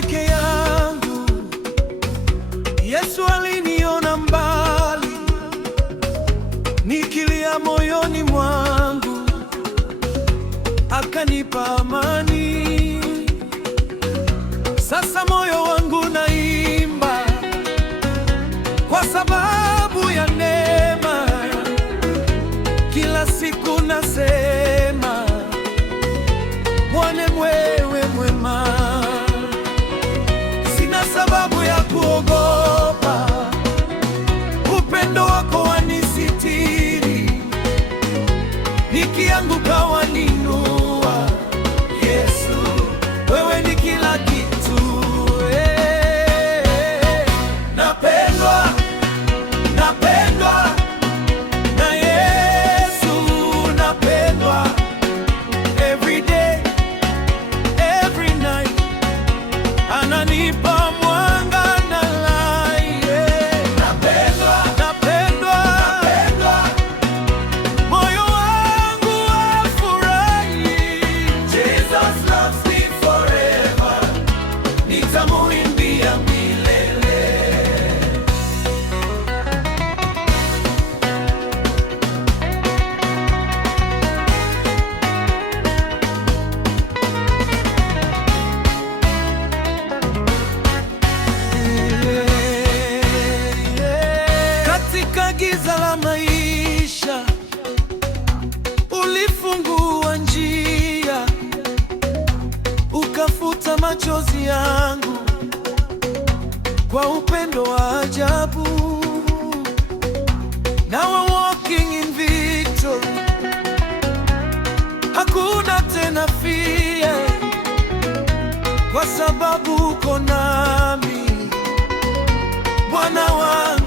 peke yangu, Yesu aliniona mbali, nikilia moyoni mwangu, akanipa amani. Sasa moyo wangu naimba kwa sababu ya neema, kila siku nasema, Bwana wewe mwema. Sina sababu ya kuogopa, upendo wako wanisitiri, nikianguka waninua. Yesu, wewe ni kila kitu. Napendwa, napendwa na Yesu, napendwa every day, every night, ananipa mwanga na light. Napendwa, napendwa, napendwa, moyo wangu wafurahi. Jesus loves me forever, nitamuimbia milele. Katika giza la maisha ulifungua njia, ukafuta machozi yangu kwa upendo wa ajabu. Now I'm walking in victory, hakuna tena fear, kwa sababu uko nami, Bwana wangu.